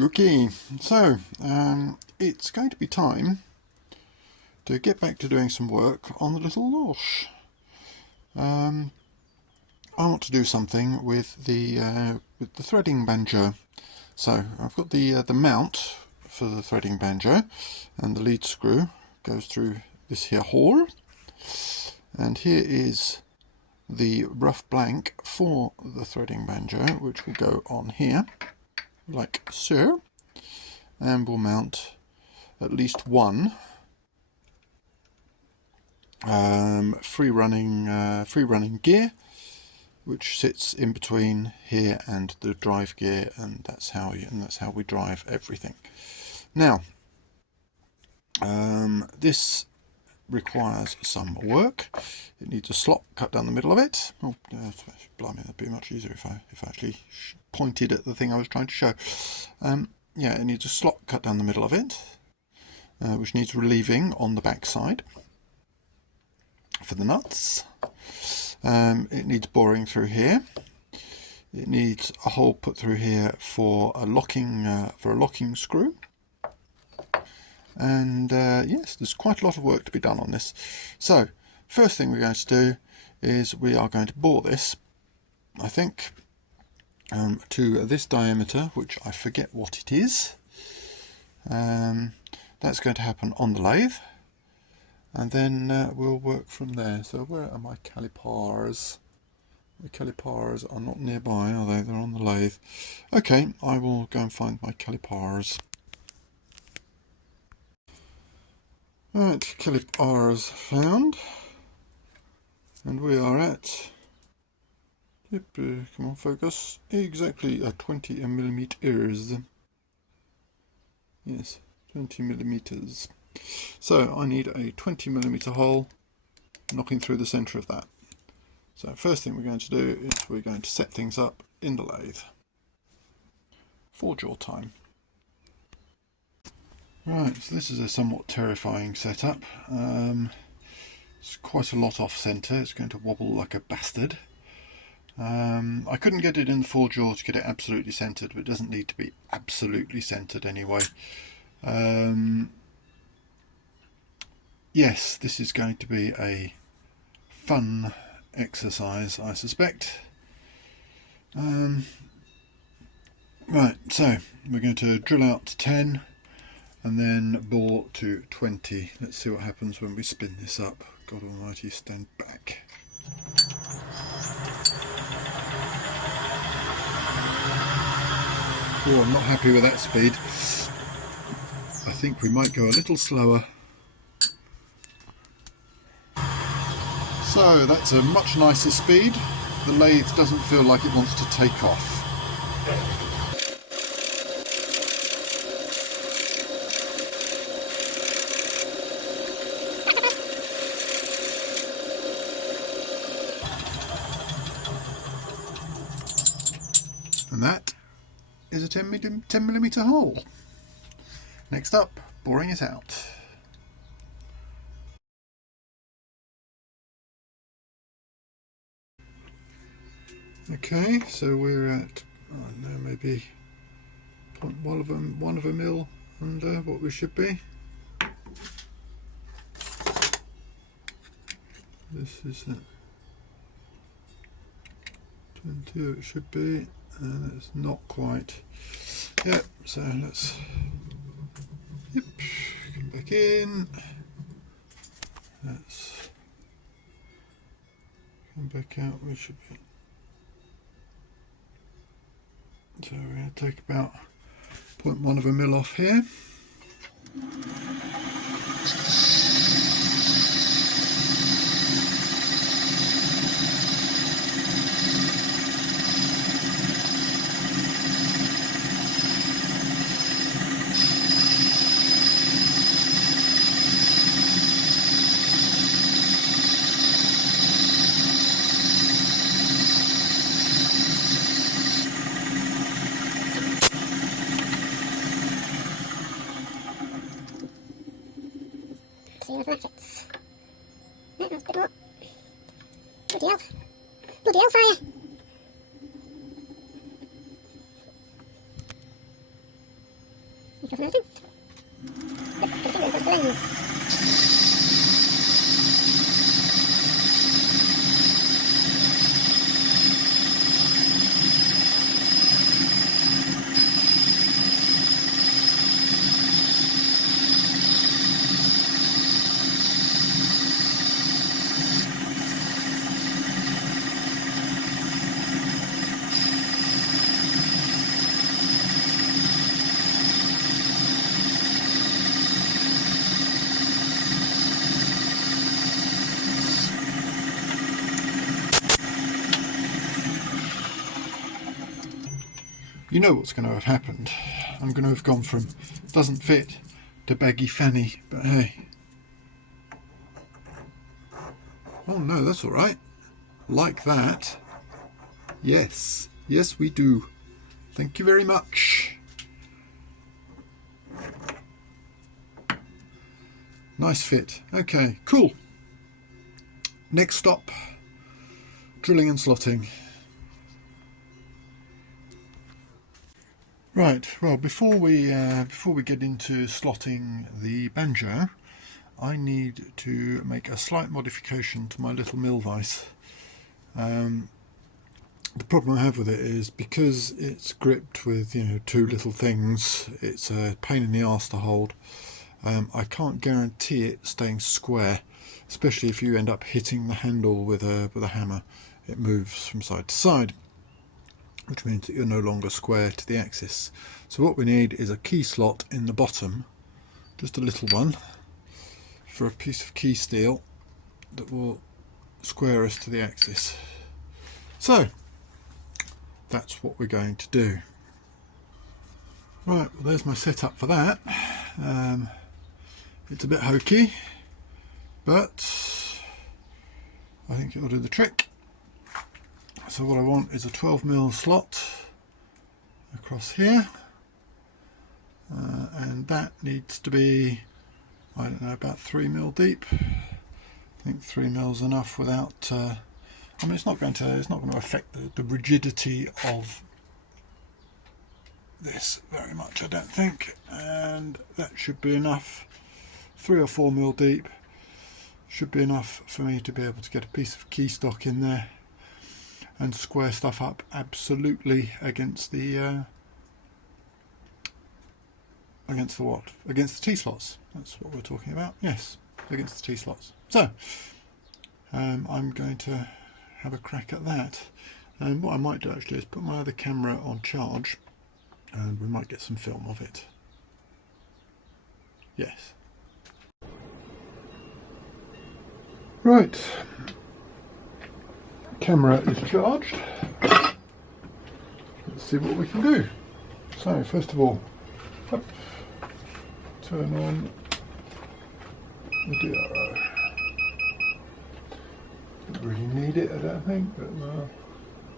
Okay, so it's going to be time to get back to doing some work on the little Lorch. I want to do something with the threading banjo. So I've got the mount for the threading banjo, and the lead screw goes through this here hole, and here is the rough blank for the threading banjo, which will go on here like so, and we'll mount at least one free running gear, which sits in between here and the drive gear, and that's how we drive everything. Now, this requires some work. It needs a slot cut down the middle of it. Oh, blimey, that'd be much easier if I actually pointed at the thing I was trying to show. Yeah, it needs a slot cut down the middle of it, which needs relieving on the back side for the nuts. It needs boring through here. It needs a hole put through here for a locking screw. And yes, there's quite a lot of work to be done on this. So first thing we're going to do is we are going to bore this, I think, to this diameter, which I forget what it is. That's going to happen on the lathe, and then we'll work from there. So where are my calipars? My calipars are not nearby, are they? They're on the lathe. Okay, I will go and find my calipars. Right, calipars found, and we are at, come on focus, exactly 20 millimeters. Yes, 20 millimeters. So I need a 20 millimeter hole knocking through the center of that. So first thing we're going to do is we're going to set things up in the lathe for jaw time. Right, so this is a somewhat terrifying setup. It's quite a lot off centre. It's going to wobble like a bastard. I couldn't get it in the full jaw to get it absolutely centred, but it doesn't need to be absolutely centred anyway. Yes, this is going to be a fun exercise, I suspect. Right, so we're going to drill out to 10 and then bore to 20. Let's see what happens when we spin this up. God almighty, stand back. Oh, I'm not happy with that speed. I think we might go a little slower. So that's a much nicer speed. The lathe doesn't feel like it wants to take off. And that is a 10 millimeter hole. Next up, boring it out. Okay, so we're at, oh no, maybe 0.1 of a mil under what we should be. This is at 22 it should be, and it's not quite. Yep, so let's come back in. Let's come back out. We should be. So we're going to take about 0.1 of a mil off here. Magnets. No, that's a bit more. Bloody hell. Bloody hellfire. Take off everything. Put the finger into the lens. You know what's going to have happened. I'm going to have gone from doesn't fit to baggy fanny, but hey. Oh no, that's all right. Like that. Yes, yes we do. Thank you very much. Nice fit. Okay, cool. Next stop, drilling and slotting. Right, well before we get into slotting the banjo, I need to make a slight modification to my little mill vise. The problem I have with it is because it's gripped with two little things, it's a pain in the arse to hold. I can't guarantee it staying square, especially if you end up hitting the handle with a hammer. It moves from side to side, which means that you're no longer square to the axis. So what we need is a key slot in the bottom, just a little one, for a piece of key steel that will square us to the axis. So that's what we're going to do. Right, well there's my setup for that. It's a bit hokey, but I think it will do the trick. So what I want is a 12mm slot across here, and that needs to be, I don't know, about 3mm deep. I think 3mm is enough without. I mean, it's not going to affect the rigidity of this very much, I don't think, and that should be enough. 3 or 4mm deep should be enough for me to be able to get a piece of key stock in there and square stuff up absolutely against the what? Against the T-slots. That's what we're talking about. Yes, against the T-slots. So I'm going to have a crack at that. And what I might do actually is put my other camera on charge, and we might get some film of it. Yes. Right. Camera is charged. Let's see what we can do. So first of all, up, turn on the DRO. Don't really need it, I don't think, but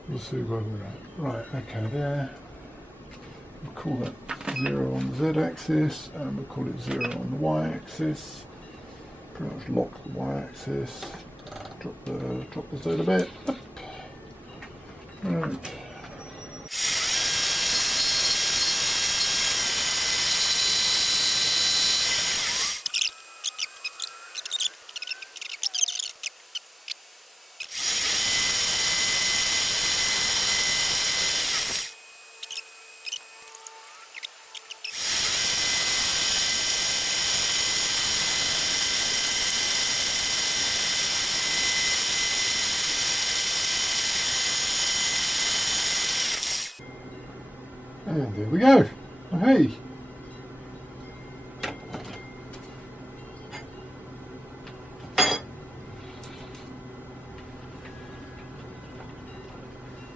we'll see where we're at. Right, okay, there. We'll call that 0 on the Z-axis, and we'll call it 0 on the Y-axis. Pretty much lock the Y-axis. Drop the Z a bit. Up. Right. And there we go. Oh, hey.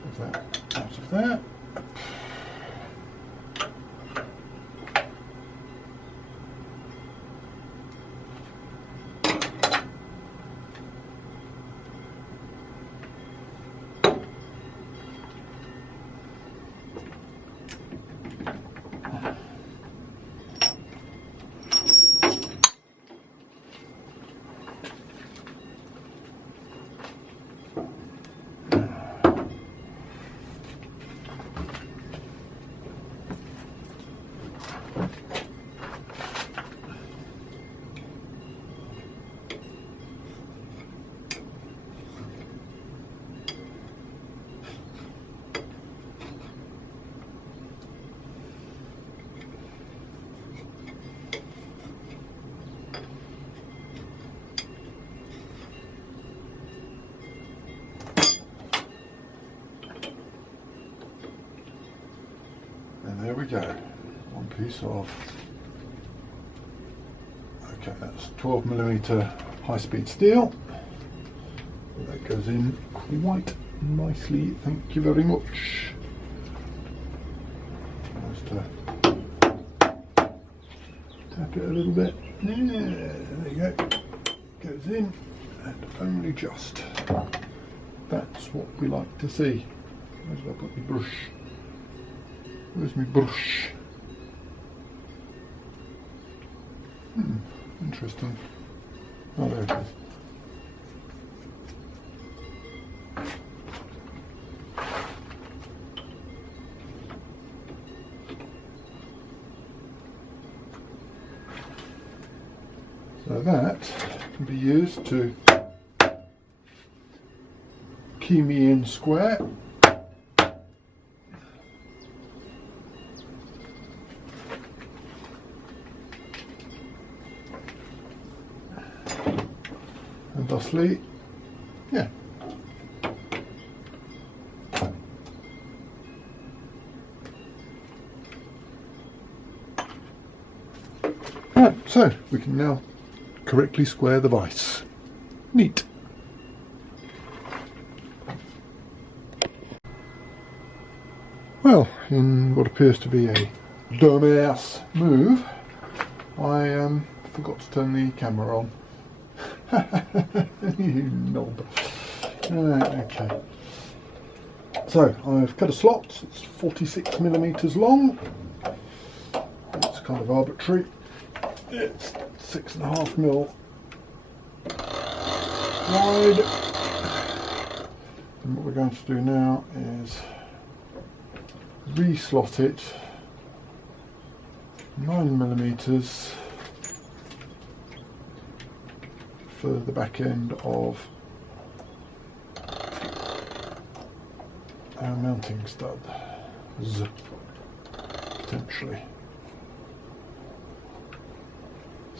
Move that out of there. And there we go. One piece of, okay, that's 12mm high-speed steel. That goes in quite nicely, thank you very much. Just tap it a little bit. Yeah, there you go. Goes in, and only just. That's what we like to see. Where did I put my brush? Where's my brush? Interesting. Oh, there it is. So that can be used to key me in square. And thusly, yeah. Right, so we can now correctly square the vise. Neat. Well, in what appears to be a dumbass move, I forgot to turn the camera on. You knob. Okay. So I've cut a slot. It's 46mm long. It's kind of arbitrary. It's 6.5mm wide. And what we're going to do now is re-slot it 9mm for the back end of our mounting stud, potentially.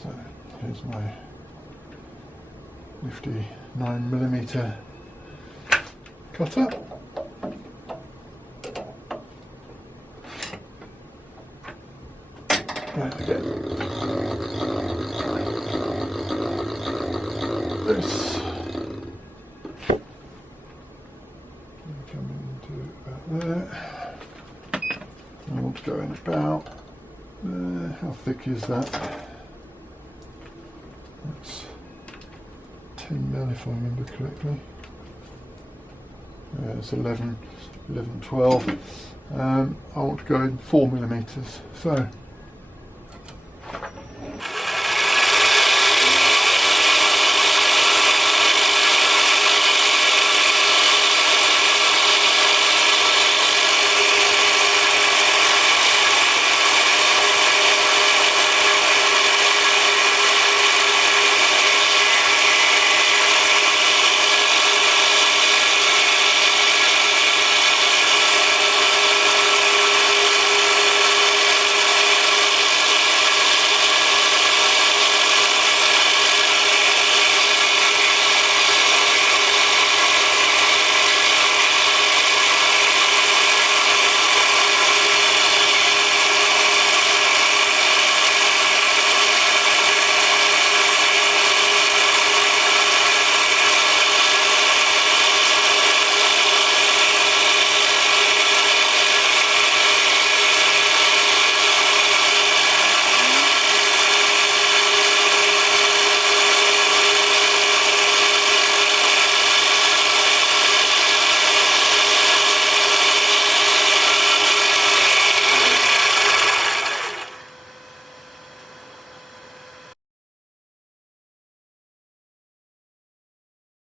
So here's my nifty 9mm cutter. Right, again. This come into about there. I want to go in about there. How thick is that? That's 10mm if I remember correctly. It's 11, 12. I want to go in 4mm. So